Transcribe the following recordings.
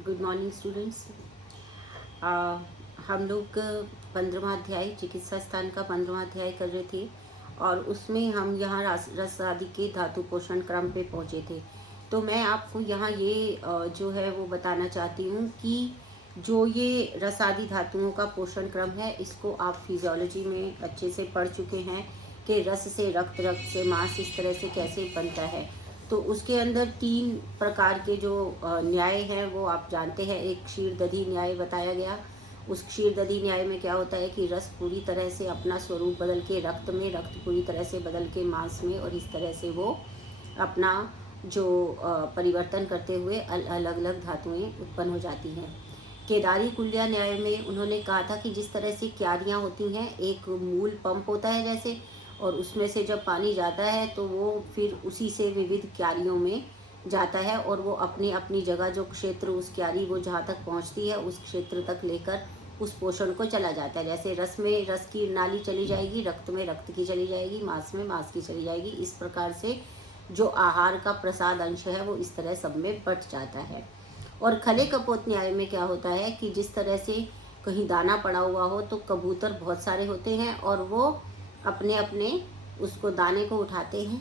Good morning students. हम लोग 15वां अध्याय चिकित्सा स्थान का 15वां अध्याय कर रहे थे और उसमें हम यहाँ रस आदि के धातु पोषण क्रम पे पहुँचे थे। तो मैं आपको यहाँ ये जो है वो बताना चाहती हूँ कि जो ये रस आदि धातुओं का पोषण क्रम है, इसको आप फिजियोलॉजी में अच्छे से पढ़ चुके हैं कि रस से रक्त, रक्त से मांस इस तरह से कैसे बनता है। तो उसके अंदर 3 प्रकार के जो न्याय हैं वो आप जानते हैं। एक क्षीरदधी न्याय बताया गया। उस क्षीरदधी न्याय में क्या होता है कि रस पूरी तरह से अपना स्वरूप बदल के रक्त में, रक्त पूरी तरह से बदल के मांस में, और इस तरह से वो अपना जो परिवर्तन करते हुए अलग अलग धातुएं उत्पन्न हो जाती हैं। केदारी कुल्या न्याय में उन्होंने कहा था कि जिस तरह से क्यारियाँ होती हैं, एक मूल पंप होता है जैसे, और उसमें से जब पानी जाता है तो वो फिर उसी से विविध क्यारियों में जाता है और वो अपनी अपनी जगह जो क्षेत्र उस क्यारी वो जहाँ तक पहुँचती है उस क्षेत्र तक लेकर उस पोषण को चला जाता है। जैसे रस में रस की नाली चली जाएगी, रक्त में रक्त की चली जाएगी, मांस में मांस की चली जाएगी। इस प्रकार से जो आहार का प्रसाद अंश है वो इस तरह सब में बट जाता है। और खले कपोत न्याय में क्या होता है कि जिस तरह से कहीं दाना पड़ा हुआ हो तो कबूतर बहुत सारे होते हैं और वो अपने अपने उसको दाने को उठाते हैं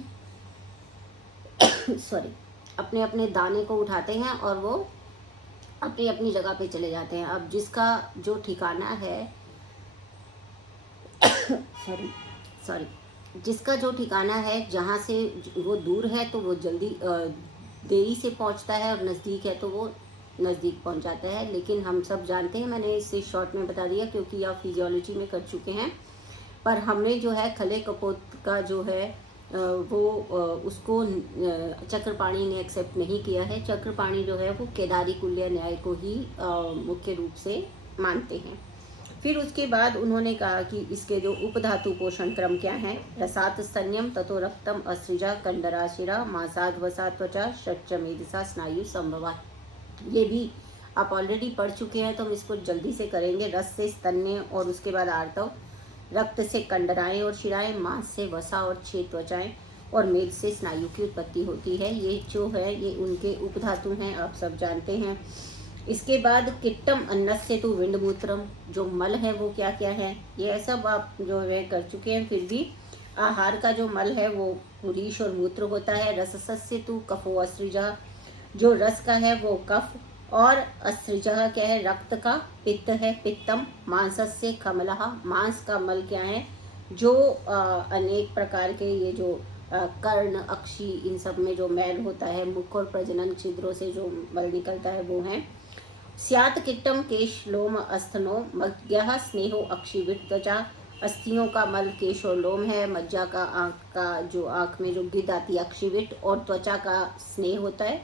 सॉरी अपने अपने दाने को उठाते हैं और वो अपनी अपनी जगह पे चले जाते हैं। अब जिसका जो ठिकाना है सॉरी सॉरी जिसका जो ठिकाना है जहाँ से वो दूर है तो वो जल्दी देरी से पहुँचता है, और नज़दीक है तो वो नज़दीक पहुँच जाता है। लेकिन हम सब जानते हैं, मैंने इसे शॉर्ट में बता दिया क्योंकि आप फिजियोलॉजी में कर चुके हैं, पर हमने जो है खले कपोत का जो है वो उसको चक्रपाणी ने एक्सेप्ट नहीं किया है। चक्रपाणी जो है वो केदारी कुल्य न्याय को ही मुख्य रूप से मानते हैं। फिर उसके बाद उन्होंने कहा कि इसके जो उपधातु पोषण क्रम क्या है। रसात स्तन्यम ततो रक्तम असृजा कंडराशिरा मासाद वसा त्वचा षट्च मेधसा स्नायु संभवा। ये भी आप ऑलरेडी पढ़ चुके हैं तो हम इसको जल्दी से करेंगे। रस से स्तन्य और उसके बाद आर्तव, रक्त से कंडराएं और शिराएं, मांस से वसा और 6 त्वचाएं, और मेद से स्नायु की उत्पत्ति होती है। ये जो है ये उनके उपधातु हैं, आप सब जानते हैं। इसके बाद किट्टम अन्नस्य तो विंडमूत्रम, जो मल है वो क्या क्या है ये सब आप जो है कर चुके हैं। फिर भी आहार का जो मल है वो पुरीश और मूत्र होता है। रसस्य तो कफो असृजा, जो रस का है वो कफ, और असृजा क्या है, रक्त का, पित्त है पित्तम, मांसस्य खमलहा, मांस का मल क्या है, जो अनेक प्रकार के ये जो कर्ण अक्षी इन सब में जो मैल होता है, मुख और प्रजनन छिद्रों से जो मल निकलता है वो है। स्यात किट्टम केश लोम अस्थनो मज्ञः स्नेहो अक्षिविट त्वचा, अस्थियों का मल केश और लोम है, मज्जा का आँख का जो आँख में जो गिद आती है अक्षिविट, और त्वचा का स्नेह होता है।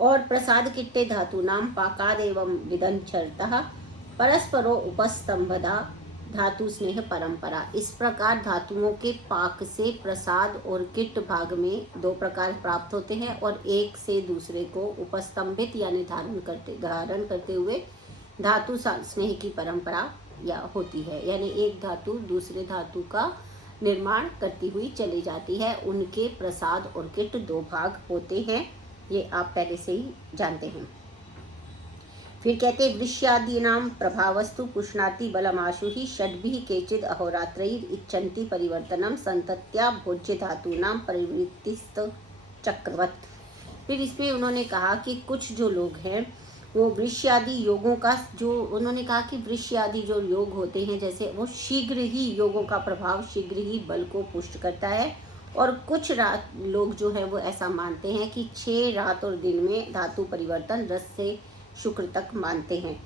और प्रसाद किट्टे धातु नाम पाकादेवं विदंचरतः परस्परो उपस्तंभदा धातु स्नेह परंपरा। इस प्रकार धातुओं के पाक से प्रसाद और किट भाग में 2 प्रकार प्राप्त होते हैं, और एक से दूसरे को उपस्तंभित यानी धारण करते हुए धातु स्नेह की परंपरा या होती है। यानी एक धातु दूसरे धातु का निर्माण करती हुई चली जाती है। उनके प्रसाद और किट 2 भाग होते हैं, ये आप पहले से ही जानते हैं। फिर कहते वृष्यादीनां प्रभावस्तु पुष्णाति बलमाशु ही षड्भिः केचिद् अहोरात्रैः इच्छन्ति परिवर्तनम संतत्या भोज्य धातूनां परिवृत्तिस्त चक्रवत्। फिर इसमें उन्होंने कहा कि कुछ जो लोग हैं वो वृष्यादि योगों का, जो उन्होंने कहा कि वृष्यादि जो योग होते हैं जैसे वो शीघ्र ही, योगों का प्रभाव शीघ्र ही बल को पुष्ट करता है। और कुछ लोग जो है वो ऐसा मानते हैं कि 6 रात और दिन में धातु परिवर्तन रस से शुक्र तक मानते हैं।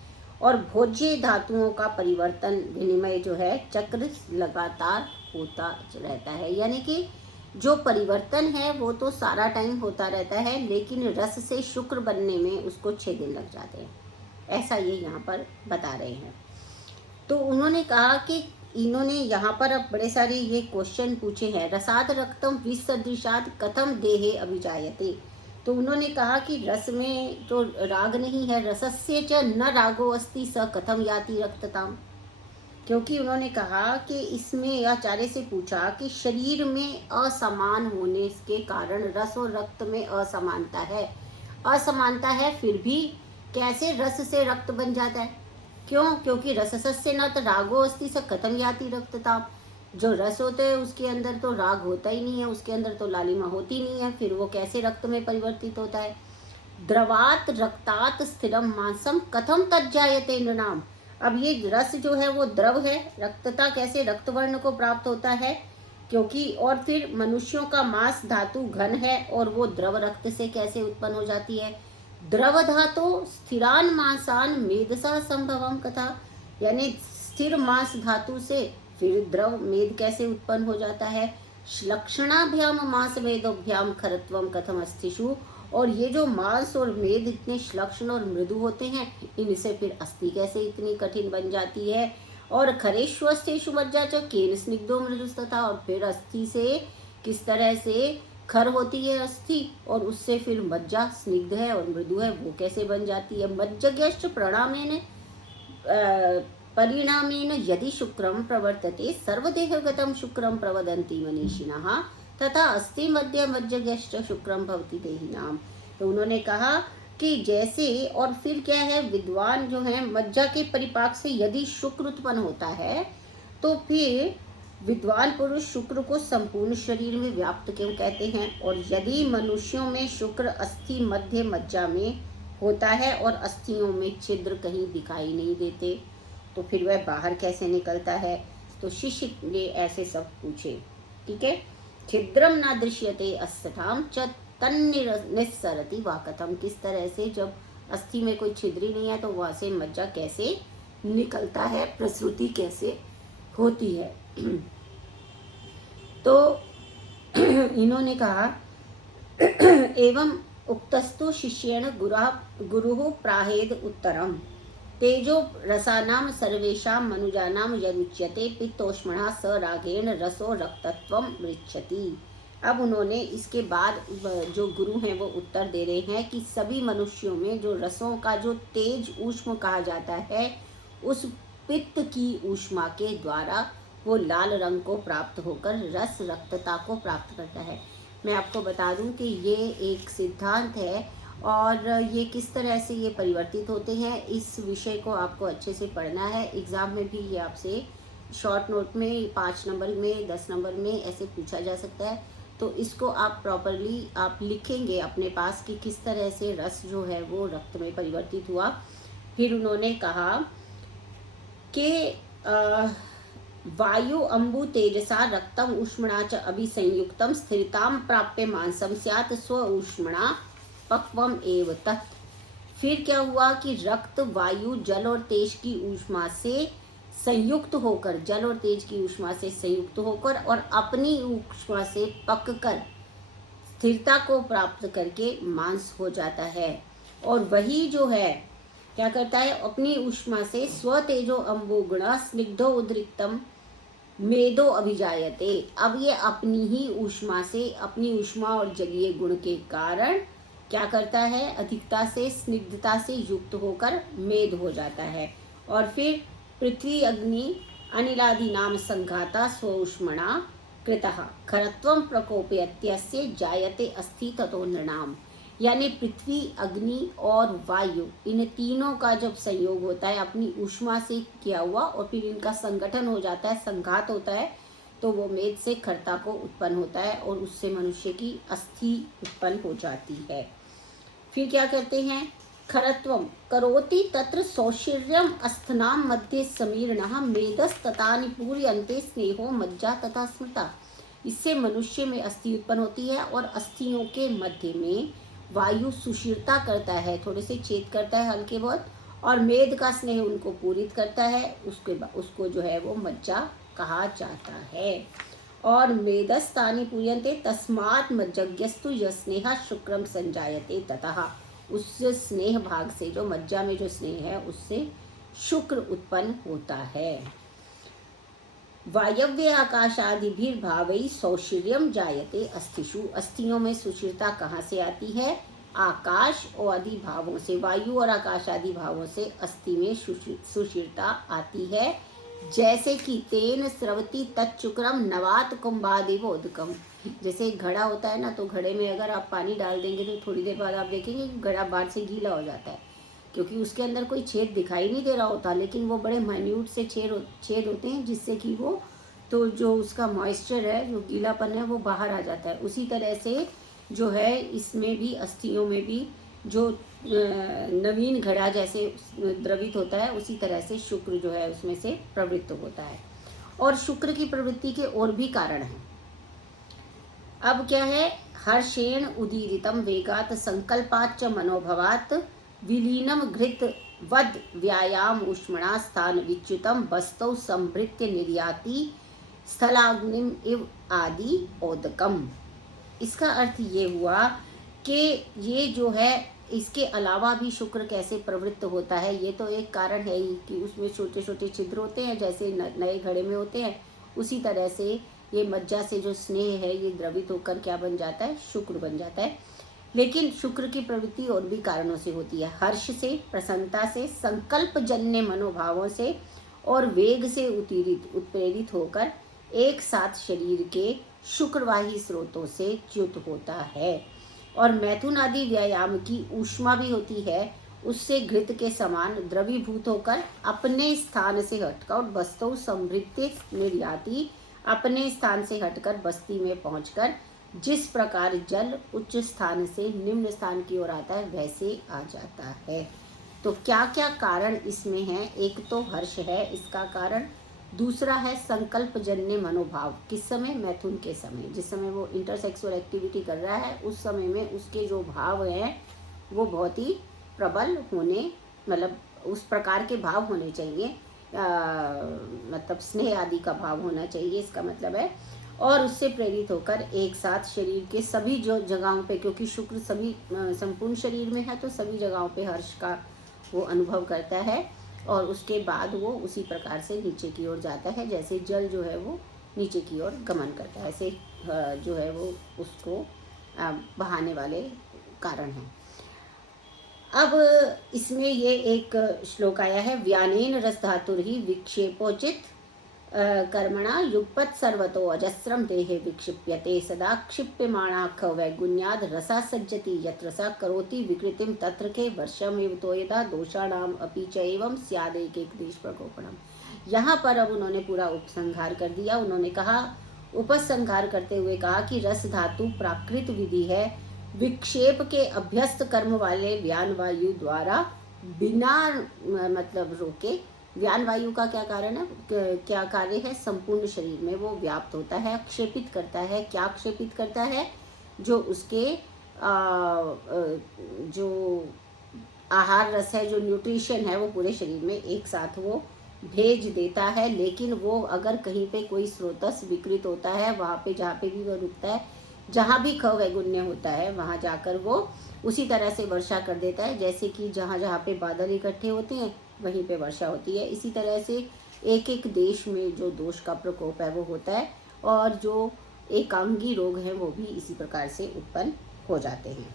और भोज्य धातुओं का परिवर्तन विनिमय जो है चक्र लगातार होता रहता है। यानी कि जो परिवर्तन है वो तो सारा टाइम होता रहता है, लेकिन रस से शुक्र बनने में उसको 6 दिन लग जाते हैं, ऐसा ये यहाँ पर बता रहे हैं। तो उन्होंने कहा कि इन्होंने यहाँ पर अब बड़े सारे ये क्वेश्चन पूछे हैं। रसाद रक्तम विसदृशाद कथम देहे अभिजायते। तो उन्होंने कहा कि रस में तो राग नहीं है, रसस्य च न रागो अस्ति स कथम याति रक्तताम। क्योंकि उन्होंने कहा कि इसमें आचार्य से पूछा कि शरीर में असमान होने के कारण रस और रक्त में असमानता है, फिर भी कैसे रस से रक्त बन जाता है? क्यों? क्योंकि रसस्य न तो रागो अस्ति स कथम याति रक्तता। जो रस होते हैं उसके अंदर तो राग होता ही नहीं है, उसके अंदर तो लालिमा होती नहीं है, फिर वो कैसे रक्त में परिवर्तित होता है? द्रवात रक्तात स्थिरम मांसम कथम तज्जायते नृणाम। अब ये रस जो है वो द्रव है, रक्तता कैसे रक्तवर्ण को प्राप्त होता है? क्योंकि और फिर मनुष्यों का मांस धातु घन है और वो द्रव रक्त से कैसे उत्पन्न हो जाती है? द्रव धातु स्थिरान मांसान मेदसा संभवम कथा, यानी स्थिर मांस धातु से फिर द्रव मेद कैसे उत्पन्न हो जाता है? श्लक्षणाभ्याम मांस मेदोभ्याम खरत्वम कथम अस्थिषु। और ये जो मांस और मेद इतने श्लक्षण और मृदु होते हैं, इनसे फिर अस्थि कैसे इतनी कठिन बन जाती है? और खरेश्वस्थेषु मज्जा च केन स्निग्धो मृदुस्तथा, और फिर अस्थि से किस तरह से खर होती है अस्थि, और उससे फिर मज्जा स्निग्ध है और मृदु है, वो कैसे बन जाती है? मज्जज्ञश्च प्रणामेन परिणामेन यदि शुक्रम प्रवर्तते सर्वदेहगतं शुक्रम प्रवदन्ति मनीषिणः तथा अस्थि मध्य मज्जज्ञश्च शुक्रम भवति देहिनाम। तो उन्होंने कहा कि जैसे, और फिर क्या है, विद्वान जो है मज्जा के परिपाक से यदि शुक्र उत्पन्न होता है तो फिर विद्वान पुरुष शुक्र को संपूर्ण शरीर में व्याप्त क्यों कहते हैं? और यदि मनुष्यों में शुक्र अस्थि मध्य मज्जा में होता है और अस्थियों में छिद्र कहीं दिखाई नहीं देते, तो फिर वह बाहर कैसे निकलता है? तो शिष्य ने ऐसे सब पूछे। ठीक है, छिद्रम ना दृश्यते अस्थिताम च तन्निस्सरति वा कथम, किस तरह से जब अस्थि में कोई छिद्र ही नहीं है तो वहां से मज्जा कैसे निकलता है, प्रसृति कैसे होती है? तो इन्होंने कहा एवं उक्तस्तु शिष्येण गुरुः प्राहेद उत्तरम तेजो रसानाम सर्वेषां मनुजानां यदुच्यते पित्तोष्मणा स रागेण रसो रक्तत्वं मृच्छति। अब उन्होंने इसके बाद जो गुरु हैं वो उत्तर दे रहे हैं कि सभी मनुष्यों में जो रसों का जो तेज ऊष्म कहा जाता है, उस पित्त की ऊष्मा के द्वारा वो लाल रंग को प्राप्त होकर रस रक्तता को प्राप्त करता है। मैं आपको बता दूं कि ये एक सिद्धांत है और ये किस तरह से ये परिवर्तित होते हैं, इस विषय को आपको अच्छे से पढ़ना है। एग्ज़ाम में भी ये आपसे शॉर्ट नोट में 5 नंबर में 10 नंबर में ऐसे पूछा जा सकता है। तो इसको आप प्रॉपरली आप लिखेंगे अपने पास कि किस तरह से रस जो है वो रक्त में परिवर्तित हुआ। फिर उन्होंने कहा कि वायु अम्बु तेजसा रक्तम ऊष्मणा च अभिसंयुक्तम स्थिरताम प्राप्य मांसम स्यात् स्व ऊष्मणा पक्वम एव तत्। फिर क्या हुआ कि रक्त वायु जल और तेज की ऊष्मा से संयुक्त होकर, जल और तेज की ऊष्मा से संयुक्त होकर और अपनी ऊष्मा से पककर स्थिरता को प्राप्त करके मांस हो जाता है। और वही जो है क्या करता है, अपनी ऊष्मा से स्व तेजो अम्बो गुण स्निग्धो उद्रिक्तम मेदो अभिजायते। अब ये अपनी ही ऊष्मा से, अपनी ऊष्मा और जलीय गुण के कारण क्या करता है, अधिकता से स्निग्धता से युक्त होकर मेद हो जाता है। और फिर पृथ्वी अग्नि अनिलादि नाम संघाता स्वऊष्मणा कृतः खरत्वं प्रकोपयत्यस्य जायते अस्थि ततो नृणाम। यानी पृथ्वी अग्नि और वायु, इन तीनों का जब संयोग होता है अपनी ऊष्मा से किया हुआ और फिर इनका संगठन हो जाता है, संघात होता है, तो वो मेद से खरता को उत्पन्न होता है और उससे मनुष्य की अस्थि उत्पन्न हो जाती है। फिर क्या करते हैं, खरत्वम करोति तत्र सौशीर्यम अस्थनाम मध्य समीरणः मेदस्ततानि पूर्यन्ते स्नेहो मज्जा तथा स्मृता। इससे मनुष्य में अस्थि उत्पन्न होती है और अस्थियों के मध्य में वायु सुशीरता करता है, थोड़े से छेद करता है हल्के बहुत, और मेद का स्नेह उनको पूरित करता है। उसको जो है वो मज्जा कहा जाता है। और मेदस्तानि पूयन्ते तस्मात् मज्जज्ञस्तु यस्नेह शुक्रम संजायते ततः। उस स्नेह भाग से, जो मज्जा में जो स्नेह है, उससे शुक्र उत्पन्न होता है। वायव्य आकाशादिभिर्भावैः सौशीर्यम जायते अस्थिषु। अस्थियों में सुशीरता कहाँ से आती है, आकाश और आदि भावों से, वायु और आकाश आदि भावों से अस्थि में सुशीरता आती है। जैसे कि तेन स्रवती तच्चुक्रम नवात कुंभादिवोदकम। जैसे घड़ा होता है ना, तो घड़े में अगर आप पानी डाल देंगे तो थोड़ी देर बाद आप देखेंगे कि घड़ा बाहर से गीला हो जाता है, क्योंकि उसके अंदर कोई छेद दिखाई नहीं दे रहा होता, लेकिन वो बड़े माइन्यूट से छेद होते हैं, जिससे कि वो तो जो उसका मॉइस्चर है, जो गीलापन है, वो बाहर आ जाता है। उसी तरह से जो है इसमें भी, अस्थियों में भी जो नवीन घड़ा जैसे द्रवित होता है, उसी तरह से शुक्र जो है उसमें से प्रवृत्त होता है। और शुक्र की प्रवृत्ति के और भी कारण हैं। अब क्या है, हर्षेण उदीरितम वेगात संकल्पाच्च मनोभवात विलीनम घृत वद व्यायाम उष्मणा स्थान विच्युतम वस्तौ संभृत्य निर्याति स्थलाग्निम इव आदि ओदकम। इसका अर्थ ये हुआ कि ये जो है, इसके अलावा भी शुक्र कैसे प्रवृत्त होता है, ये तो एक कारण है ही कि उसमें छोटे छोटे छिद्र होते हैं, जैसे नए घड़े में होते हैं। उसी तरह से ये मज्जा से जो स्नेह है, ये द्रवित होकर क्या बन जाता है, शुक्र बन जाता है। लेकिन शुक्र की प्रवृत्ति और भी कारणों से होती है। हर्ष से, प्रसन्नता से, संकल्प जन्य मनोभावों से और वेग से उत्प्रेरित होकर एक साथ शरीर के शुक्रवाही स्रोतों से च्युत होता है। और मैथुन आदि व्यायाम की ऊष्मा भी होती है, उससे घृत के समान द्रवीभूत होकर अपने स्थान से हटकर वस्तु समृद्धि निर्याति, अपने स्थान से हटकर बस्ती में पहुंचकर जिस प्रकार जल उच्च स्थान से निम्न स्थान की ओर आता है, वैसे आ जाता है। तो क्या क्या कारण इसमें हैं? एक तो हर्ष है इसका कारण, दूसरा है संकल्प जन्य मनोभाव। किस समय? मैथुन के समय, जिस समय वो इंटरसेक्सुअल एक्टिविटी कर रहा है, उस समय में उसके जो भाव हैं वो बहुत ही प्रबल होने, मतलब उस प्रकार के भाव होने चाहिए, मतलब स्नेह आदि का भाव होना चाहिए, इसका मतलब है। और उससे प्रेरित होकर एक साथ शरीर के सभी जो जगहों पे, क्योंकि शुक्र सभी संपूर्ण शरीर में है, तो सभी जगहों पे हर्ष का वो अनुभव करता है। और उसके बाद वो उसी प्रकार से नीचे की ओर जाता है, जैसे जल जो है वो नीचे की ओर गमन करता है, ऐसे जो है वो उसको बहाने वाले कारण हैं। अब इसमें ये एक श्लोक आया है, व्यानेन रस धातुर ही विक्षेपोचित कर्मणा युगपत् सर्वतो अजस्रम देहे विक्षिप्यते सदा क्षिप्यमाणा खवैगुण्याद रसा सज्जति यत्र सा करोति विकृतिम तत्र के वर्षमेव तो यदा दोषाणाम अपि च एवं स्यादेक एक देश प्रकोपणम। यहाँ पर अब उन्होंने पूरा उपसंहार कर दिया। उन्होंने कहा, उपसंहार करते हुए कहा कि रस धातु प्राकृत विधि है, विक्षेप के अभ्यस्त कर्म वाले व्यान वायु द्वारा बिना मतलब रोके, व्यान वायु का क्या कारण है, क्या कार्य है, संपूर्ण शरीर में वो व्याप्त होता है, क्षेपित करता है। क्या क्षेपित करता है? जो उसके जो आहार रस है, जो न्यूट्रिशन है, वो पूरे शरीर में एक साथ वो भेज देता है। लेकिन वो अगर कहीं पे कोई स्रोतस विकृत होता है, वहाँ पे जहाँ पे भी वो रुकता है, जहाँ भी खवैगुण्य होता है, वहाँ जाकर वो उसी तरह से वर्षा कर देता है। जैसे कि जहाँ जहाँ पे बादल इकट्ठे होते हैं, वहीं पे वर्षा होती है। इसी तरह से एक एक देश में जो दोष का प्रकोप है वो होता है, और जो एकांगी रोग हैं वो भी इसी प्रकार से उत्पन्न हो जाते हैं।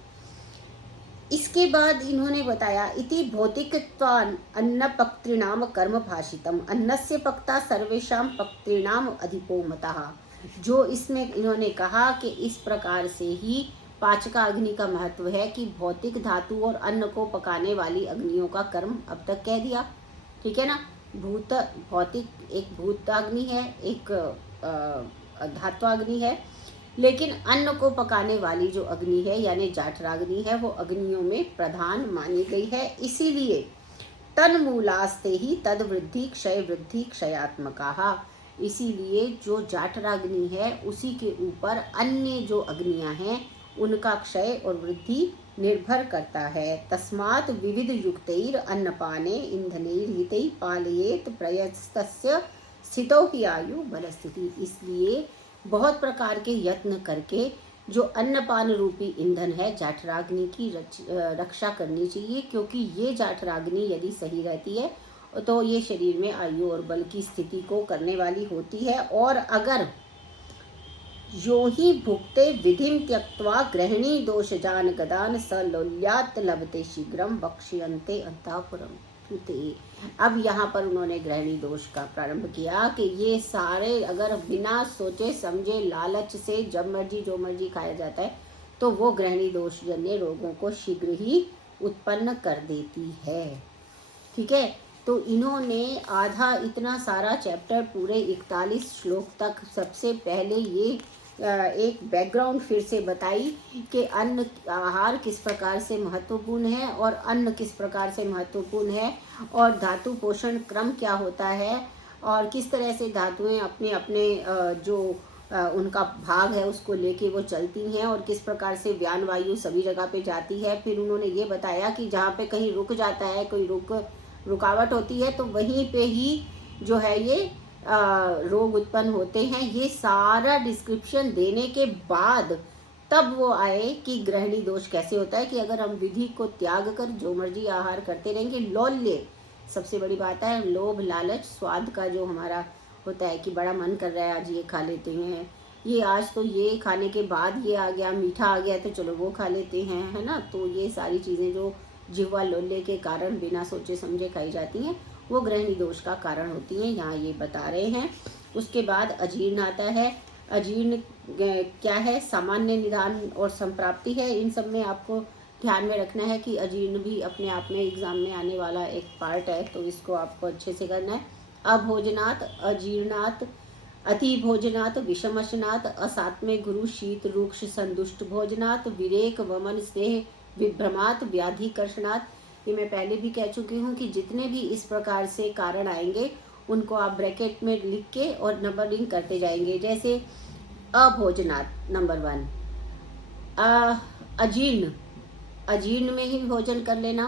इसके बाद इन्होंने बताया, इति भौतिकत्वान अन्न पक्तृणाम कर्म भाषितम अन्नस्य पक्ता सर्वेषां पक्तृणाम अधिको मतः। जो इसमें इन्होंने कहा कि इस प्रकार से ही पाचका अग्नि का महत्व है कि भौतिक धातु और अन्न को पकाने वाली अग्नियों का कर्म अब तक कह दिया, ठीक है ना। भौतिक एक भूताग्नि है, एक धात्वाग्नि है, लेकिन अन्न को पकाने वाली जो अग्नि है यानी जाठराग्नि है, वो अग्नियों में प्रधान मानी गई है। इसीलिए तन्मूलास्ते ही तद वृद्धि क्षय वृद्धि क्षयात्मका। इसीलिए जो जाठराग्नि है उसी के ऊपर अन्य जो अग्नियां हैं उनका क्षय और वृद्धि निर्भर करता है। तस्मात् विविध युक्तैर अन्नपाने ईंधनैर्हितैः पालयेत प्रयस्तस्य स्थितो ही आयु बलस्थिति। इसलिए बहुत प्रकार के यत्न करके जो अन्नपान रूपी ईंधन है जाठराग्नि की रक्षा करनी चाहिए, क्योंकि ये जाठराग्नि यदि सही रहती है तो ये शरीर में आयु और बल की स्थिति को करने वाली होती है। और अगर यो ही भुक्ते विधिम त्यक्त्वा गृहिणी दोषजान गदान स लोल्यात लभते शीघ्रम बक्ष्यन्ते अंतापुरम कृते। अब यहाँ पर उन्होंने गृहिणी दोष का प्रारंभ किया कि ये सारे अगर बिना सोचे समझे लालच से जब मर्जी जो मर्जी खाया जाता है, तो वो गृहिणी दोष जन्य रोगों को शीघ्र ही उत्पन्न कर देती है। ठीक है, तो इन्होंने आधा इतना सारा चैप्टर पूरे 41 श्लोक तक सबसे पहले ये एक बैकग्राउंड फिर से बताई कि अन्न आहार किस प्रकार से महत्वपूर्ण है और अन्न किस प्रकार से महत्वपूर्ण है और धातु पोषण क्रम क्या होता है और किस तरह से धातुएं अपने अपने जो उनका भाग है उसको लेके वो चलती हैं और किस प्रकार से व्यान वायु सभी जगह पे जाती है। फिर उन्होंने ये बताया कि जहाँ पे कहीं रुक जाता है, कोई रुकावट होती है, तो वहीं पे ही जो है ये रोग उत्पन्न होते हैं। ये सारा डिस्क्रिप्शन देने के बाद तब वो आए कि ग्रहणी दोष कैसे होता है, कि अगर हम विधि को त्याग कर जो मर्जी आहार करते रहेंगे, लौल्य सबसे बड़ी बात है, लोभ लालच स्वाद का जो हमारा होता है कि बड़ा मन कर रहा है आज ये खा लेते हैं, ये आज तो ये खाने के बाद ये आ गया, मीठा आ गया तो चलो वो खा लेते हैं, है ना। तो ये सारी चीज़ें जो जिह्वा लोल्य के कारण बिना सोचे समझे खाई जाती हैं वो ग्रहणी दोष का कारण होती हैं, यहाँ ये बता रहे हैं। उसके बाद अजीर्ण आता है। अजीर्ण क्या है, सामान्य निदान और संप्राप्ति है। इन सब में आपको ध्यान में रखना है कि अजीर्ण भी अपने आप में एग्जाम में आने वाला एक पार्ट है, तो इसको आपको अच्छे से करना है। अभोजनात्, अजीर्णात्, अति भोजनात्, विषमशनात्, असात्म्य गुरु शीत रूक्ष संदुष्ट भोजनात्, विरेक वमन स्नेह विभ्रमात्, व्याधिकर्षणात्। ये मैं पहले भी कह चुकी हूँ कि जितने भी इस प्रकार से कारण आएंगे उनको आप ब्रैकेट में लिख के और नंबरिंग करते जाएंगे। जैसे अभोजनात् नंबर 1, अजीर्ण, अजीर्ण में ही भोजन कर लेना।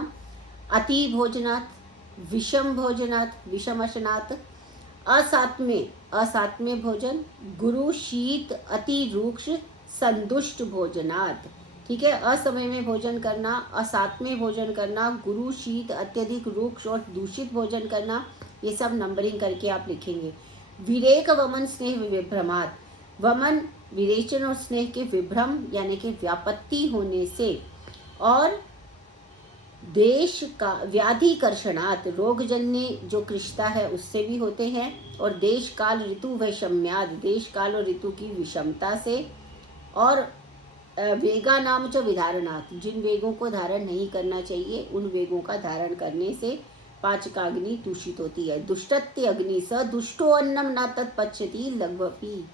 अति भोजनात्, विषम भोजनात्, विषमशनात्, असात्म्य, असात्म्य भोजन, गुरु शीत अति रूक्ष संदुष्ट भोजनात्। ठीक है, असमय में भोजन करना, असात्म्य भोजन करना, गुरु शीत अत्यधिक रूक्ष और दूषित भोजन करना, ये सब नंबरिंग करके आप लिखेंगे। विरेक वमन स्नेह विभ्रमात्, वमन विरेचन और स्नेह के विभ्रम यानी कि व्यापत्ति होने से, और देश का व्याधिकर्षणात्, रोगजन्य जो कृष्णता है उससे भी होते हैं, और देश काल ऋतु वैषम्याद, देश काल और ऋतु की विषमता से, और वेगा नाम च विधारणात्, जिन वेगों को धारण नहीं करना चाहिए उन वेगों का धारण करने से पाचकाग्नि दूषित होती है। दुष्टत्य अग्नि स दुष्टो अन्नम न तत्पच्यति लघ्वपि,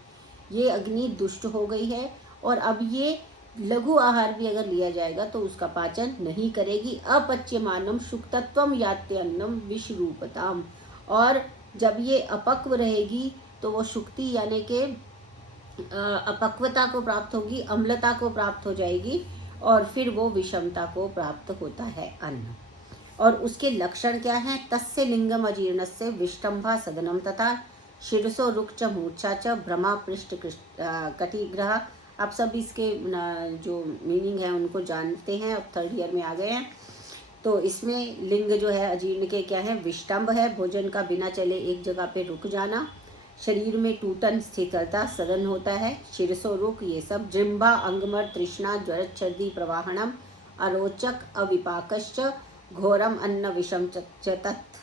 ये अग्नि दुष्ट हो गई है और अब ये लघु आहार भी अगर लिया जाएगा तो उसका पाचन नहीं करेगी। अपच्यमानम शुक्तत्वम यात्य अन्नम विषरूपताम, और जब ये अपक्व रहेगी तो वो शुक्ति यानी कि अपक्वता को प्राप्त होगी, अम्लता को प्राप्त हो जाएगी और फिर वो विषमता को प्राप्त होता है अन्न। और उसके लक्षण क्या हैं, तस्य लिंगम अजीर्णस्य विष्टंभा सदनम तथा शिरसो रुक्च मूर्छा च भ्रमा पृष्ठ कटिग्रह। आप सब इसके जो मीनिंग है उनको जानते हैं, अब 3rd ईयर में आ गए हैं। तो इसमें लिंग जो है अजीर्ण के क्या है, विष्टंभ है, भोजन का बिना चले एक जगह पे रुक जाना, शरीर में टूटन स्थिरता सदन होता है, शिरसो रुक, ये सब जिम्बा अंगमर तृष्णा ज्वर छर्दी प्रवाहणम अरोचक अविपाकश्च घोरम अन्न विषम चतत्।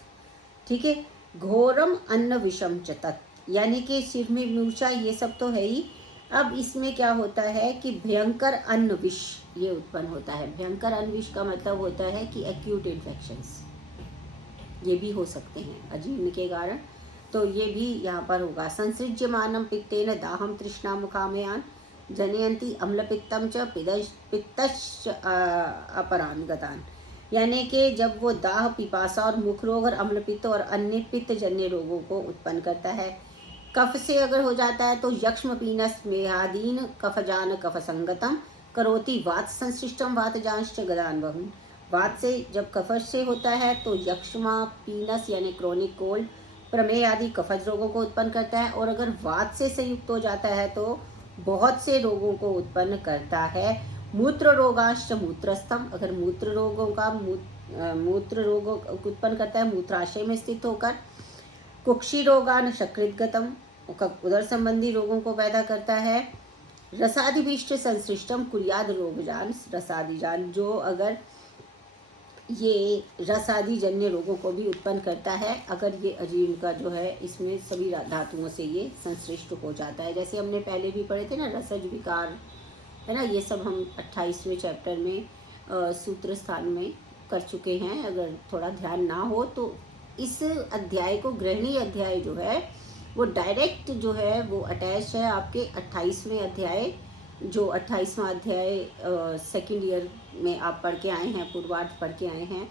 ठीक है, घोरम अन्न विषम चतत् यानी कि सिर में मूर्छा, ये सब तो है ही। अब इसमें क्या होता है कि भयंकर अन्न विष ये उत्पन्न होता है। भयंकर अन्न विष का मतलब होता है कि एक्यूट इन्फेक्शंस ये भी हो सकते हैं अजीर्ण के कारण, तो ये भी यहाँ पर होगा। संसृज्यमानम पित्तेन दाहम तृष्णा मुखामयान जनयंती अम्लपित्तम च पित्तश्च अपरान गतान, यानी कि जब वो दाह पिपासा और मुख रोग और अम्लपित्त और अन्य पित्त जन्य रोगों को उत्पन्न करता है। कफ से अगर हो जाता है तो यक्ष्म पीनस मेहादीन कफजान कफ संगतम करोति वात संशिष्टम वातजांश्च गदान बहु। वात से जब कफ से होता है तो यक्ष्मा पीनस यानी क्रोनिक कोल्ड प्रमेय आदि कफज रोगों को उत्पन्न करता है, और अगर वात से संयुक्त हो जाता है तो बहुत से रोगों को उत्पन्न करता है। मूत्र रोगाश्च मूत्रस्थम, अगर मूत्र रोगों का मूत्र रोगों उत्पन्न करता है मूत्राशय में स्थित होकर। कुक्षी रोगान शकृतगतम, उदर संबंधी रोगों को पैदा करता है। रसादिभीष्ट संसृष्टम कुर्याद रोगजान, रसादिजान जो अगर ये रसादि जन्य रोगों को भी उत्पन्न करता है अगर ये अजीर्ण का जो है इसमें सभी धातुओं से ये संश्लिष्ट हो जाता है। जैसे हमने पहले भी पढ़े थे ना रसज विकार, है ना, ये सब हम 28वें चैप्टर में सूत्र स्थान में कर चुके हैं, अगर थोड़ा ध्यान ना हो तो। इस अध्याय को, गृहिणी अध्याय जो है वो डायरेक्ट जो है वो अटैच है आपके 28वें अध्याय, जो 28वां अध्याय सेकेंड ईयर में आप पढ़ के आए हैं, पूर्वार्ध पढ़ के आए हैं।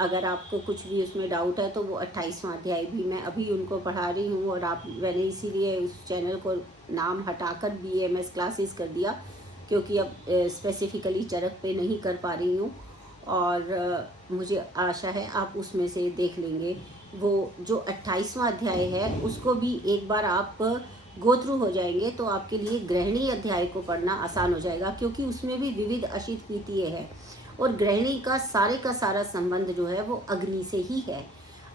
अगर आपको कुछ भी उसमें डाउट है तो वो 28वां अध्याय भी मैं अभी उनको पढ़ा रही हूँ, और मैंने इसीलिए उस चैनल को नाम हटाकर BAMS क्लासेस कर दिया, क्योंकि अब स्पेसिफिकली चरक पे नहीं कर पा रही हूँ। और मुझे आशा है आप उसमें से देख लेंगे। वो जो 28वां अध्याय है उसको भी एक बार आप गो थ्रू हो जाएंगे तो आपके लिए गृहिणी अध्याय को पढ़ना आसान हो जाएगा, क्योंकि उसमें भी विविध अशित प्रीतिये है, और गृहिणी का सारा संबंध जो है वो अग्नि से ही है।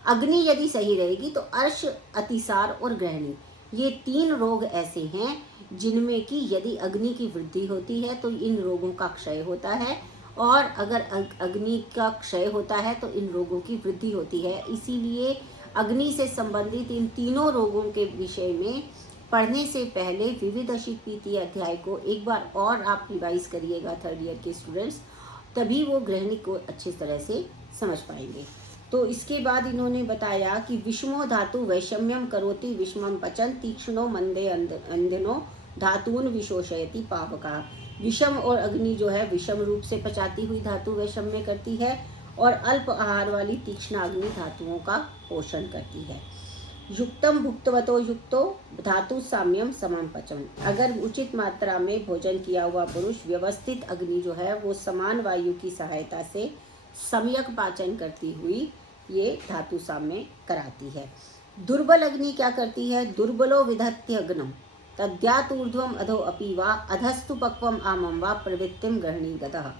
अग्नि यदि सही रहेगी तो अर्श, अतिसार और गृहिणी, ये 3 रोग ऐसे हैं जिनमें कि यदि अग्नि की वृद्धि होती है तो इन रोगों का क्षय होता है, और अगर अग्नि का क्षय होता है तो इन रोगों की वृद्धि होती है। इसीलिए अग्नि से संबंधित इन तीनों रोगों के विषय में पढ़ने से पहले विविध अशित प्रीति अध्याय को एक बार और आप रिवाइज करिएगा, 3rd ईयर के स्टूडेंट्स, तभी वो गृहिणी को अच्छी तरह से समझ पाएंगे। तो इसके बाद इन्होंने बताया कि विषमो धातु वैषम्यम करोति विषमम पचन तीक्ष्णो मंदे अंधनो धातून विशोषयति पावका। विषम और अग्नि जो है विषम रूप से पचाती हुई धातु वैषम्य करती है, और अल्प आहार वाली तीक्ष्ण अग्नि धातुओं का पोषण करती है। युक्तम भुक्तवतो युक्तो धातु साम्यम समम पचन। अगर उचित मात्रा में भोजन किया हुआ पुरुष व्यवस्थित अग्नि जो है वो समान वायु की सहायता से सम्यक पाचन करती हुई ये धातु साम्य कराती है। दुर्बल अग्नि क्या करती है? दुर्बलो विधत्य अग्नम तद्यात ऊर्ध्वम अधो अपि वा अधस्तु पक्वम आमम वा प्रवृत्तिम गृहिणी गतः।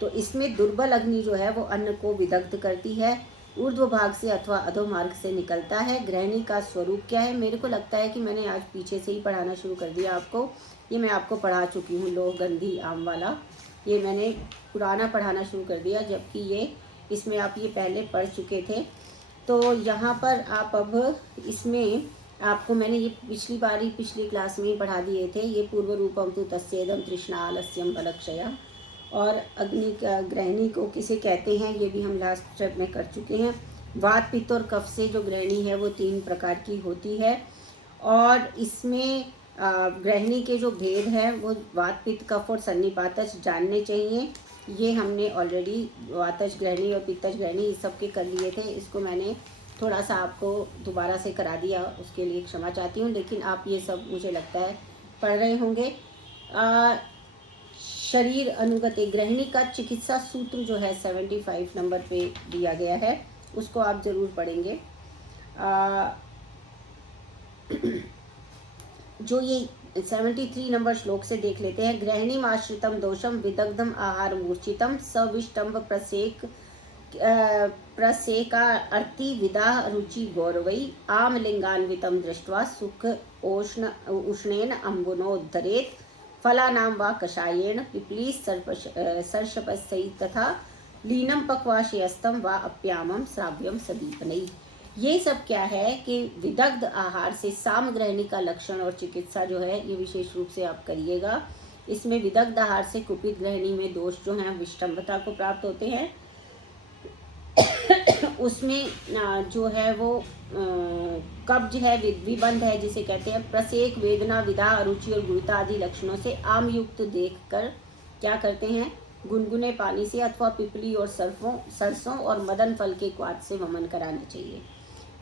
तो इसमें दुर्बल अग्नि जो है वो अन्न को विदग्ध करती है, ऊर्ध्व भाग से अथवा अधो मार्ग से निकलता है। गृहिणी का स्वरूप क्या है? मेरे को लगता है कि मैंने आज पीछे से ही पढ़ाना शुरू कर दिया आपको। ये मैं आपको पढ़ा चुकी हूँ, लोह गंधी आम वाला, ये मैंने पुराना पढ़ाना शुरू कर दिया, जबकि ये इसमें आप ये पहले पढ़ चुके थे। तो यहाँ पर आप अब इसमें आपको मैंने ये पिछली क्लास में ही पढ़ा दिए थे। ये पूर्व रूपम तु तस्येदम तृष्णा आलस्यम बलक्षया, और अग्नि का गृहिणी को किसे कहते हैं ये भी हम लास्ट स्टेप में कर चुके हैं। वात पित्त और कफ से जो गृहिणी है वो 3 प्रकार की होती है, और इसमें गृहिणी के जो भेद है वो वात पित्त कफ और सन्निपातज जानने चाहिए। ये हमने ऑलरेडी वातज गृहिणी और पित्तज गृहिणी इस सब के कर लिए थे। इसको मैंने थोड़ा सा आपको दोबारा से करा दिया, उसके लिए क्षमा चाहती हूँ, लेकिन आप ये सब मुझे लगता है पढ़ रहे होंगे। शरीर अनुगति, गृहिणी का चिकित्सा सूत्र जो है 75 नंबर पे दिया गया है, उसको आप जरूर पढ़ेंगे। जो ये 73 नंबर श्लोक से देख लेते हैं। गृहिणीम आश्रितम दोषम विदग्धम आहार मूर्छितम सविष्टम्भ प्रसेका अर्ति विदाह रुचि गौरवई आमलिंगान्वितम दृष्ट्वा सुख उष्णेन अम्बुनोद्धरेत फलानां वा कषायेण पिपली सर्षपस्यै तथा लीनम पक्वाशयस्तम वा अप्यामम श्राव्यम सदीपनई। ये सब क्या है कि विदग्ध आहार से साम गृहिणी का लक्षण और चिकित्सा जो है ये विशेष रूप से आप करिएगा। इसमें विदग्ध आहार से कुपित गृहिणी में दोष जो हैं विष्टम्भता को प्राप्त होते हैं। उसमें जो है वो कब्ज है, विबंध है जिसे कहते हैं, प्रसेक, वेदना, विदा, अरुचि और गुरुता आदि लक्षणों से आम युक्त देखकर क्या करते हैं? गुनगुने पानी से अथवा पिपली और सरसों और मदन फल के क्वाथ से वमन कराना चाहिए।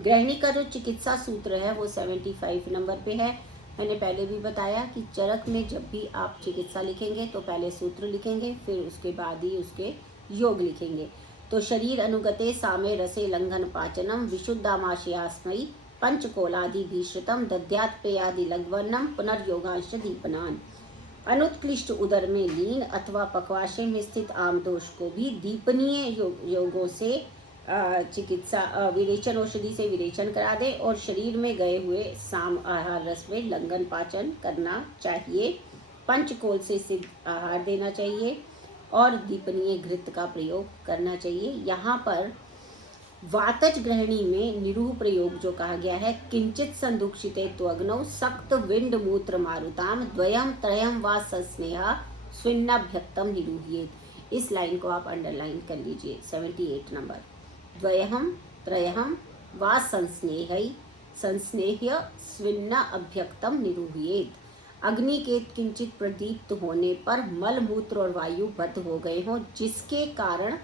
गृहिणी का जो चिकित्सा सूत्र है वो 75 नंबर पे है। मैंने पहले भी बताया कि चरक में जब भी आप चिकित्सा लिखेंगे तो पहले सूत्र लिखेंगे, फिर उसके बाद ही उसके योग लिखेंगे। तो शरीर अनुगते सामे रसे लंघन पाचनम विशुद्धामाशयास्मयी पंचकोलादि भीषितम दद्यात पेयादि लघ्वन्नम पुनर्योगांश दीपनान। अनुत्कृष्ट उदर में लीन अथवा पक्वाशय में स्थित आम दोष को भी दीपनीय योगों से चिकित्सा विरेचन औषधि से विरेचन करा दे, और शरीर में गए हुए साम आहार रस में लंघन पाचन करना चाहिए। पंचकोल से सिद्ध आहार देना चाहिए और दीपनीय घृत का प्रयोग करना चाहिए। यहाँ पर वातज गृहिणी में निरूह प्रयोग जो कहा गया है, किंचित संदुक्षिते त्वग्नौ सक्त विंड मूत्र मारुताम द्वयम त्रयम वा सस्नेहा स्विन्नाभ्यक्तम निरूहियेत। इस लाइन को आप अंडरलाइन कर लीजिए। 78 नंबर। द्वयहम त्रयहम वा संस्नेहै संस्नेह्य स्विन्न अभ्यक्तम निरूहयेत्। अग्नि के किंचित प्रदीप्त होने पर मल मूत्र और वायु बद्ध हो गए हों, जिसके कारण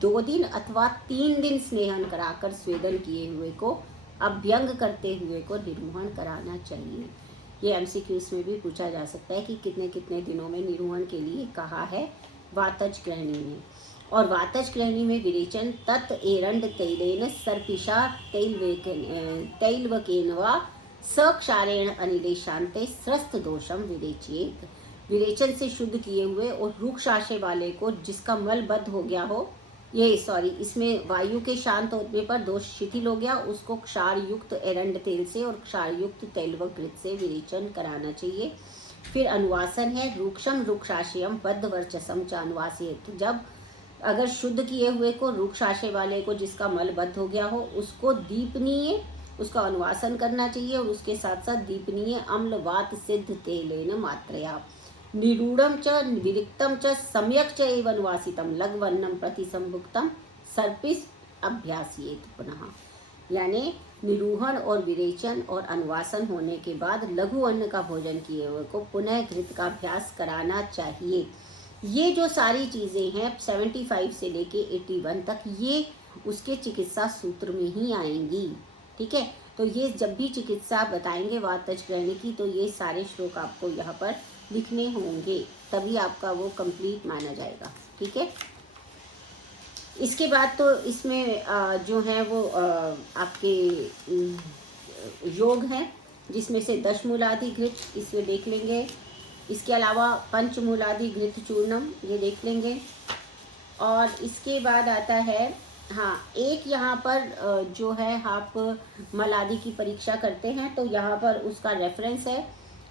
2 दिन अथवा 3 दिन स्नेहन कराकर स्वेदन किए हुए को अभ्यंग करते हुए को निरूहण कराना चाहिए। ये एमसीक्यूज में भी पूछा जा सकता है कि कितने कितने दिनों में निरूहण के लिए कहा है वातज ग्रहणी में। और वातज ग्रहणी में विरेचन तत् एरंड तैलेन सर्पिषा तैलवकेन वा सक्षारेण अनिले शांते स्रस्त दोषम विरेचयेत्। विरेचन से शुद्ध किए हुए और रूक्षाशय वाले को जिसका मल बद्ध हो गया हो, इसमें वायु के शांत होने पर दोष शिथिल हो गया, उसको क्षार युक्त एरंड तेल से और क्षार युक्त तैलवक घृत से विरेचन कराना चाहिए। फिर अनुवासन है रूक्षम रूक्षाशयम बद्ध वर्चसम च अनुवासित। जब अगर शुद्ध किए हुए को रूक्षाशय वाले को जिसका मल बद्ध हो गया हो, उसको दीपनीय उसका अनुवासन करना चाहिए और उसके साथ साथ दीपनीय अम्ल वात सिद्ध तेलेन मात्रया निरूढ़म च विरिक्तम च सम्यक च एव अनुवासितम लघुवन्नम प्रति संभुक्तम सर्पिस अभ्यासियेत पुनः। यानी निरूहण और विरेचन और अनुवासन होने के बाद लघु अन्न का भोजन किए हुए को पुनः घृत का अभ्यास कराना चाहिए। ये जो सारी चीज़ें हैं 75 से लेके 81 तक, ये उसके चिकित्सा सूत्र में ही आएंगी। ठीक है, तो ये जब भी चिकित्सा बताएंगे वातज ग्रहणी की, तो ये सारे श्लोक आपको यहाँ पर लिखने होंगे, तभी आपका वो कंप्लीट माना जाएगा। ठीक है, इसके बाद तो इसमें जो है वो आपके योग हैं, जिसमें से 10 मूलादि घृत इसमें देख लेंगे। इसके अलावा 5 मूलादि घृत चूर्णम ये देख लेंगे। और इसके बाद आता है एक यहाँ पर जो है आप मलादि की परीक्षा करते हैं, तो यहाँ पर उसका रेफरेंस है,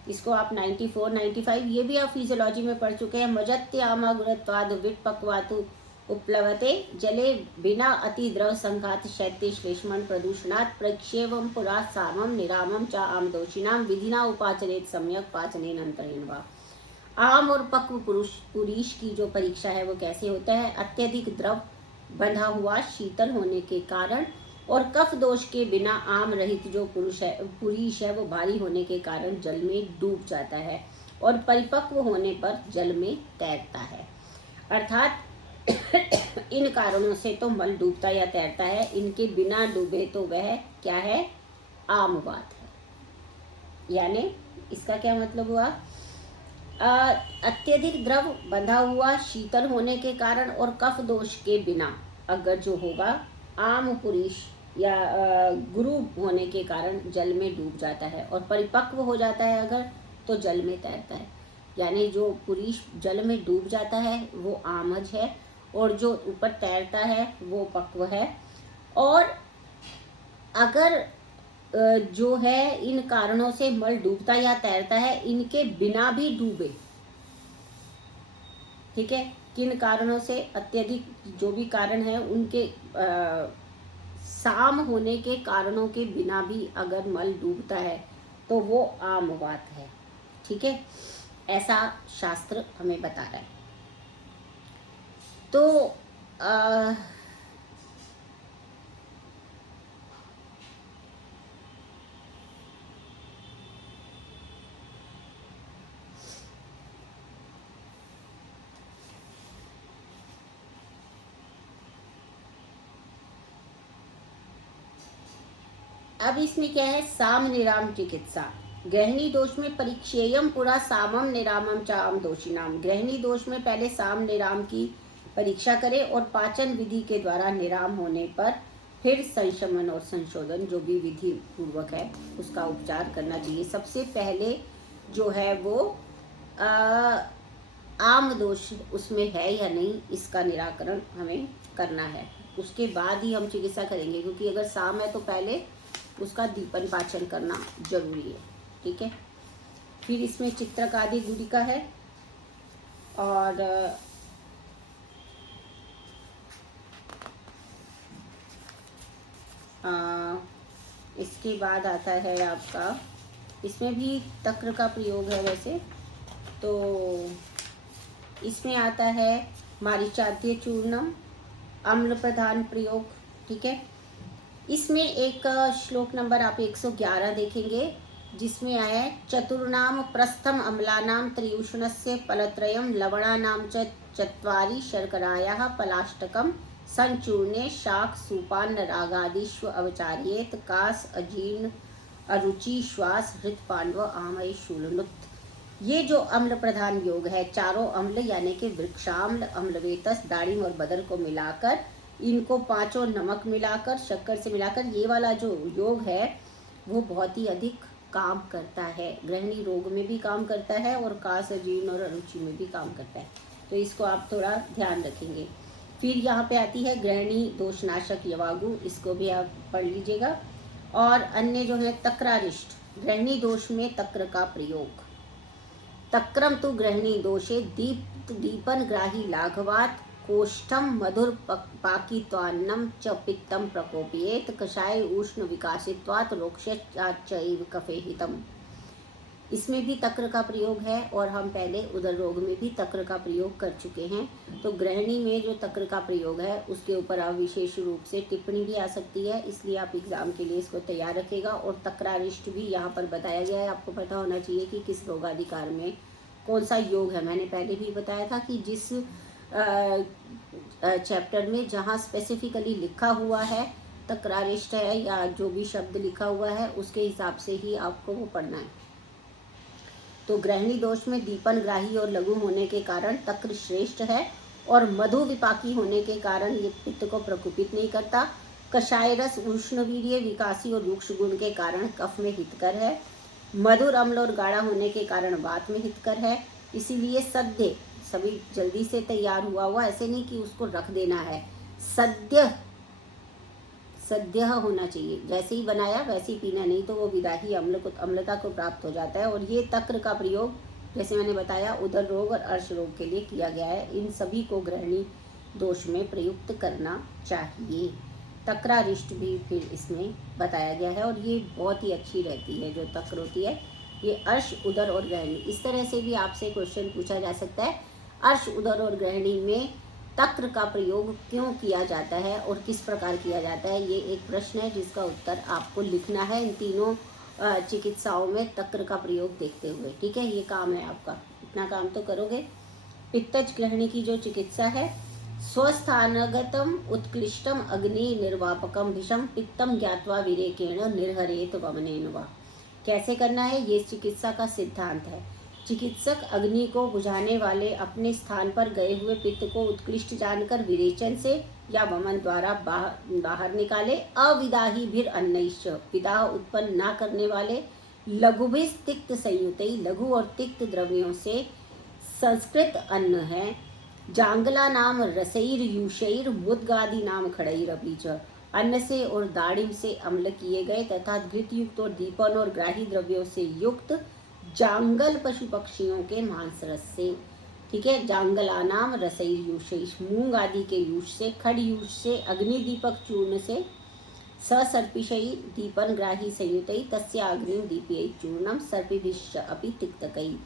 इसको आप 94 95 ये भी आप फिजियोलॉजी में पढ़ चुके हैं। मजत्यामागुरत्वाद विपक्वातु उपप्लवते जले बिना अति द्रव संघात शैत्य श्लेष्मण प्रदूषणात् प्रक्षेपम पुरा सामम निरामम च आम दोषिणाम विधिना उपाचनेत सम्यक पाचनेन अंतरेण वा। आम और पक्व पुरुष की जो परीक्षा है वो कैसे होता है? अत्यधिक द्रव बंधा हुआ शीतल होने के कारण और कफ दोष के बिना आम रहित जो पुरुष है वो भारी होने के कारण जल में डूब जाता है और परिपक्व होने पर जल में तैरता है। अर्थात इन कारणों से तो मल डूबता या तैरता है, इनके बिना डूबे तो वह क्या है? आम बात है। यानी इसका क्या मतलब हुआ? अत्यधिक द्रव बंधा हुआ शीतल होने के कारण और कफ दोष के बिना अगर जो होगा आम पुरुष या गुरु होने के कारण जल में डूब जाता है और परिपक्व हो जाता है अगर, तो जल में तैरता है। यानी जो पुरुष जल में डूब जाता है वो आमज है और जो ऊपर तैरता है वो पक्व है। और अगर जो है इन कारणों से मल डूबता या तैरता है, इनके बिना भी डूबे, ठीक है, किन कारणों से? अत्यधिक जो भी कारण है उनके साम होने के कारणों के बिना भी अगर मल डूबता है तो वो आम बात है। ठीक है, ऐसा शास्त्र हमें बता रहा है। तो अब इसमें क्या है? साम निराम चिकित्सा। ग्रहणी दोष में परीक्षेयम पुरा सामम निरामम चाम दोषिनाम। ग्रहणी दोष में पहले साम निराम की परीक्षा करें और पाचन विधि के द्वारा निराम होने पर फिर संशमन और संशोधन जो भी विधि पूर्वक है उसका उपचार करना चाहिए। सबसे पहले जो है वो आम दोष उसमें है या नहीं, इसका निराकरण हमें करना है, उसके बाद ही हम चिकित्सा करेंगे। क्योंकि अगर साम है तो पहले उसका दीपन पाचन करना जरूरी है। ठीक है, फिर इसमें चित्रकादि गुड़िका है और इसके बाद आता है आपका, इसमें भी तक्र का प्रयोग है वैसे, तो इसमें आता है मारीचाद्य चूर्णम, अम्ल प्रधान प्रयोग। ठीक है, इसमें एक श्लोक नंबर आप 111 देखेंगे, जिसमें आया है चतुर्नाम प्रस्थम अम्लानाम त्रियुष्णस्य फलत्रयम लवणानां च चत्वारि शर्करायाः पलाष्टकम संचूर्णे शाक सूपान्न रागादिष्व अवचार्येत कास अजीर्ण अरुचि श्वास हृत पांडव आमय शूलनुत। ये जो अम्ल प्रधान योग है, चारों अम्ल यानी कि वृक्षाम्ल, अम्लवेतस, दाड़िम और बदर को मिलाकर, इनको पांचों नमक मिलाकर, शक्कर से मिलाकर, ये वाला जो योग है वो बहुत ही अधिक काम करता है। गृहिणी रोग में भी काम करता है और कास, अजीर्ण और अरुचि में भी काम करता है। तो इसको आप थोड़ा ध्यान रखेंगे। फिर यहाँ पे आती है गृहिणी दोषनाशक यवागु, इसको भी आप पढ़ लीजिएगा। और अन्य जो है तक्रारिष्ट, गृहिणी दोष में तक्र का प्रयोग। तक्रम तु गृहिणी दोषे दीपन ग्राही लाघवात कोष्ठम मधुर पाकित्वान्नम च पित्तम प्रकोपयेत कषाय उष्ण विकासित्वात् रोक्षाच्चैव कफे हितम। इसमें भी तक्र का प्रयोग है और हम पहले उदर रोग में भी तक्र का प्रयोग कर चुके हैं। तो गृहिणी में जो तक्र का प्रयोग है उसके ऊपर आप विशेष रूप से टिप्पणी भी आ सकती है, इसलिए आप एग्जाम के लिए इसको तैयार रखेगा। और तक्रारिष्ट भी यहाँ पर बताया गया है, आपको पता होना चाहिए कि किस रोगाधिकार में कौन सा योग है। मैंने पहले भी बताया था कि जिस चैप्टर में जहाँ स्पेसिफिकली लिखा हुआ है तक्रारिष्ट है या जो भी शब्द लिखा हुआ है उसके हिसाब से ही आपको वो पढ़ना है। तो गृहिणी दोष में दीपन ग्राही और लघु होने के कारण तक्र श्रेष्ठ है, और मधु विपाकी होने के कारण ये पित्त को प्रकोपित नहीं करता। कषाय रस उष्णवीर्य विकासी और रूक्ष गुण के कारण कफ में हितकर है। मधुर अम्ल और गाढ़ा होने के कारण वात में हितकर है। इसीलिए सद्य, सभी जल्दी से तैयार हुआ, ऐसे नहीं कि उसको रख देना है, सद्य होना चाहिए, जैसे ही बनाया वैसे ही पीना, नहीं तो वो विदाही अम्लता को प्राप्त हो जाता है। और ये तक्र का प्रयोग जैसे मैंने बताया उदर रोग और अर्श रोग के लिए किया गया है। इन सभी को गृहिणी दोष में प्रयुक्त करना चाहिए। तक्रारिष्ट भी फिर इसमें बताया गया है और ये बहुत ही अच्छी रहती है जो तक्र होती है। ये अर्श, उदर और गृहिणी, इस तरह से भी आपसे क्वेश्चन पूछा जा सकता है। अर्श, उदर और गृहिणी में तक्र का प्रयोग क्यों किया जाता है और किस प्रकार किया जाता है, ये एक प्रश्न है जिसका उत्तर आपको लिखना है इन तीनों चिकित्साओं में तक्र का प्रयोग देखते हुए। ठीक है, ये काम है आपका, इतना काम तो करोगे। पित्तज गृहिणी की जो चिकित्सा है, स्वस्थानगतम उत्कृष्टम अग्नि निर्वापकम विषम पित्तम ज्ञात्वा विरेकेण निर्हरेत वमनेन वा। कैसे करना है, ये चिकित्सा का सिद्धांत है। चिकित्सक अग्नि को बुझाने वाले अपने स्थान पर गए हुए पित्त को उत्कृष्ट जानकर विरेचन से या वमन द्वारा बाहर निकाले। अविदाही भीर अन्नैश्च, विदाह उत्पन्न ना करने वाले लघुभिस तिक्त संयुतई, लघु और तिक्त द्रव्यों से संस्कृत अन्न है। जांगला नाम रसैर यूशैर मुद्गादि नाम खड़ैरपि च, अन्न से और दाड़िम से अम्ल किए गए तथा घृतयुक्त और दीपन और ग्राही द्रव्यों से युक्त जांगल पशु पक्षियों के मांस रस से। ठीक है, जांगला नाम रसैर यूशैर, मूंग आदि के यूष से, खड़ यूष से, अग्नि दीपक चूर्ण से, सर्पिशई दीपन ग्राही संयुतई तस्य अग्निम दीपयई चूर्णम सर्पिभिश्च अपि तिक्तकई।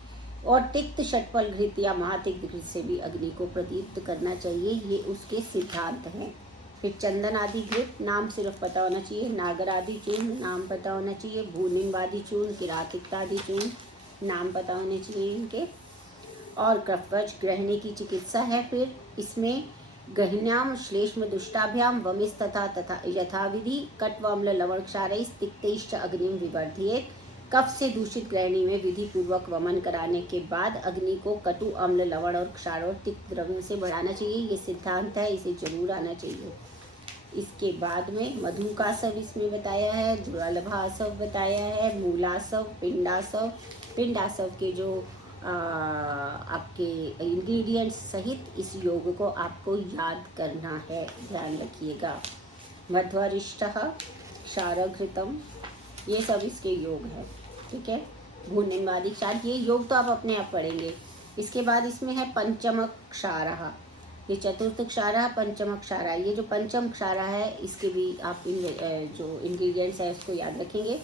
और तिक्त षटफल घृत या महातिक्त घृत से भी अग्नि को प्रदीप्त करना चाहिए, ये उसके सिद्धांत हैं। फिर चंदन आदि घृत नाम सिर्फ पता होना चाहिए, नागर आदि चूर्ण नाम पता होना चाहिए, भूनिम्ब आदि चूर्ण, किरातिक्त आदि चूर्ण नाम पता होने चाहिए इनके। और कफज गृहिणी की चिकित्सा है। फिर इसमें गृहिण्याम श्लेष्म दुष्टाभ्याम वमिस तथा यथाविधि कट्वाम्ल लवण क्षारैः तिक्तैश्च अग्निम विवर्धयेत्। कफ से दूषित गृहिणी में विधि पूर्वक वमन कराने के बाद अग्नि को कटु अम्ल लवण और क्षार और तिक्त द्रव्यों से बढ़ाना चाहिए, ये सिद्धांत है, इसे जरूर आना चाहिए। इसके बाद में मधुकासव इसमें बताया है, ज्वलभासव बताया है, मूलासव, पिंडासव। पिंडासव के जो आपके इंग्रेडिएंट्स सहित इस योग को आपको याद करना है, ध्यान रखिएगा। मध्वरिष्टः, क्षारघृतम, ये सब इसके योग है। ठीक है, भूनिम्बादि क्षार, ये योग तो आप अपने आप पढ़ेंगे। इसके बाद इसमें है पंचम क्षारः, ये चतुर्थ क्षारा, पंचम क्षारा। ये जो पंचम क्षारा है इसके भी आप जो इंग्रेडिएंट्स है उसको याद रखेंगे।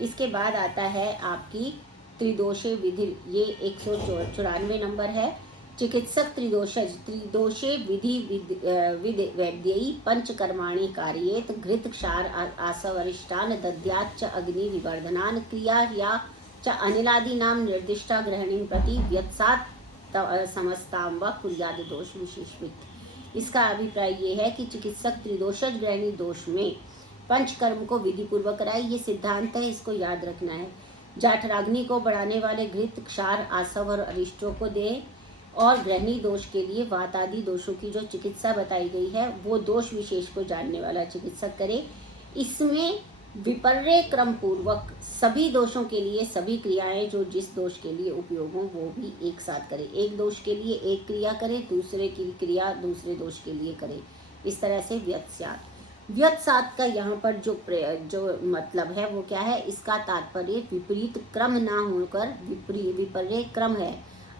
इसके बाद आता है आपकी त्रिदोषे विधि, ये 194 नंबर है। चिकित्सक त्रिदोषे वैद्यई पंचकर्माणि कारयेत घृत क्षार आसवरिष्टान दद्याच्च अग्नि विवर्धनान क्रिया या च अनिलादीनां निर्दिष्टा ग्रहणीं प्रति व्यत्सात् समस्तां व कुर्याद दोष विशेषवित। इसका अभिप्राय ये है कि चिकित्सक त्रिदोषज ग्रहणी दोष में पंचकर्म को विधि पूर्वक कराए, ये सिद्धांत है, इसको याद रखना है। जाठराग्नि को बढ़ाने वाले घृत क्षार आसव और अरिष्टों को दे और ग्रहणी दोष के लिए वात आदि दोषों की जो चिकित्सा बताई गई है वो दोष विशेष को जानने वाला चिकित्सक करे। इसमें विपर्य क्रम पूर्वक सभी दोषों के लिए सभी क्रियाएं जो जिस दोष के लिए उपयोग हो वो भी एक साथ करे। एक दोष के लिए एक क्रिया करे, दूसरे की क्रिया दूसरे दोष के लिए करे। इस तरह से व्यत्सात का यहाँ पर जो मतलब है वो क्या है, इसका तात्पर्य विपरीत क्रम ना होकर विपर्य क्रम है,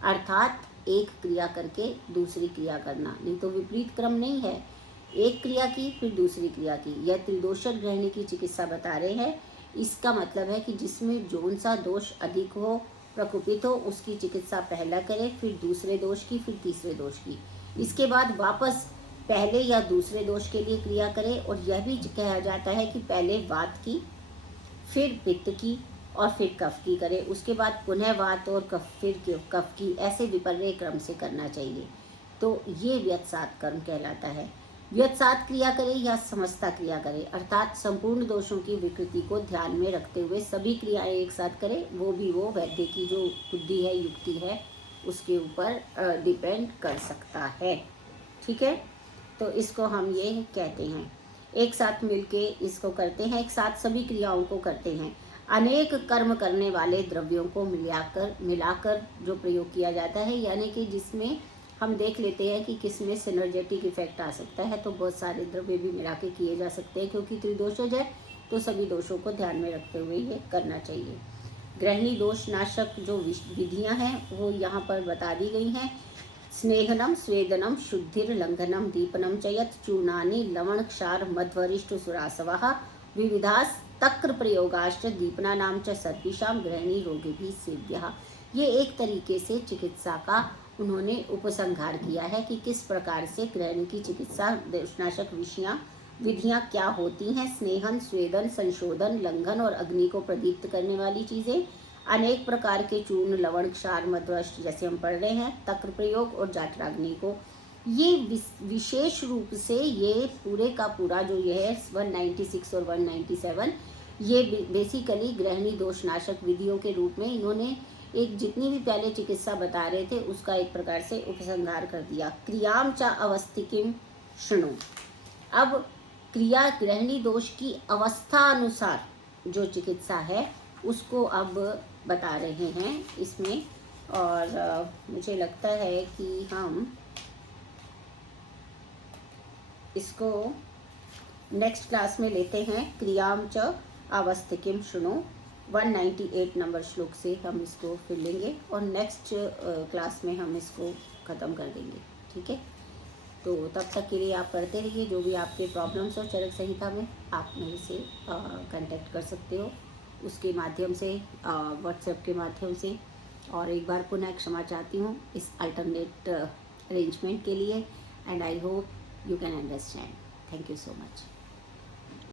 अर्थात एक क्रिया करके दूसरी क्रिया करना, नहीं तो विपरीत क्रम नहीं है। एक क्रिया की फिर दूसरी क्रिया की, यह त्रिदोषज ग्रहणी की चिकित्सा बता रहे हैं। इसका मतलब है कि जिसमें जौन सा दोष अधिक हो, प्रकोपित हो, उसकी चिकित्सा पहला करे, फिर दूसरे दोष की, फिर तीसरे दोष की। इसके बाद वापस पहले या दूसरे दोष के लिए क्रिया करे। और यह भी कहा जाता है कि पहले वात की, फिर पित्त की और फिर कफ की करे, उसके बाद पुनः वात और कफ, फिर कफ की, ऐसे विपर्य क्रम से करना चाहिए। तो ये व्यत्सात कर्म कहलाता है। व्यत्सात क्रिया करे या समस्ता क्रिया करे, अर्थात संपूर्ण दोषों की विकृति को ध्यान में रखते हुए सभी क्रियाएं एक साथ करे। वो भी वो वैद्य की जो बुद्धि है, युक्ति है, उसके ऊपर डिपेंड कर सकता है। ठीक है, तो इसको हम ये कहते हैं, एक साथ मिलके इसको करते हैं, एक साथ सभी क्रियाओं को करते हैं। अनेक कर्म करने वाले द्रव्यों को मिलाकर जो प्रयोग किया जाता है, यानी कि जिसमें हम देख लेते हैं कि किसमें सिनर्जेटिक इफेक्ट आ सकता है, तो बहुत सारे द्रव्य भी मिला के किए जा सकते हैं। क्योंकि त्रिदोषज है तो सभी दोषों को ध्यान में रखते हुए ये करना चाहिए। ग्रहणी दोष नाशक जो विधियां हैं वो यहाँ पर बता दी गई हैं। स्नेहनम स्वेदनम शुद्धिर लंघनम दीपनम च यत् चूर्णानि लवण क्षार मध्वरिष्ठ सुरासवः विविधास तक्र प्रयोगाश्च दीपना नाम च सर्पिशाम ग्रहणी रोगे भी सेव्यः। ये एक तरीके से चिकित्सा का उन्होंने उपसंहार किया है कि किस प्रकार से ग्रहणी की चिकित्सा दोषनाशक विधियां क्या होती हैं। स्नेहन, स्वेदन, संशोधन, लंघन और अग्नि को प्रदीप्त करने वाली चीजें, अनेक प्रकार के चूर्ण, लवण, क्षार, मध्वष्ट जैसे हम पढ़ रहे हैं, तक्र प्रयोग और जाठराग्नि को, ये विशेष रूप से ये पूरे का पूरा जो ये है 196 और 197, ये बेसिकली ग्रहणी दोषनाशक विधियों के रूप में इन्होंने एक जितनी भी पहले चिकित्सा बता रहे थे उसका एक प्रकार से उपसंहार कर दिया। क्रियाम च अवस्थितिम शृणु। अब क्रिया ग्रहणी दोष की अवस्था अनुसार जो चिकित्सा है उसको अब बता रहे हैं इसमें। और मुझे लगता है कि हम इसको नेक्स्ट क्लास में लेते हैं। क्रियाम च अवस्थितिम शृणु 198 नंबर श्लोक से हम इसको फिर लेंगे और नेक्स्ट क्लास में हम इसको ख़त्म कर देंगे। ठीक है, तो तब तक के लिए आप पढ़ते रहिए। जो भी आपके प्रॉब्लम्स हो चरक संहिता में, आप मेरे से कांटेक्ट कर सकते हो उसके माध्यम से, व्हाट्सएप के माध्यम से। और एक बार पुनः क्षमा चाहती हूँ इस अल्टरनेट अरेंजमेंट के लिए, and I hope you can understand. Thank you so much.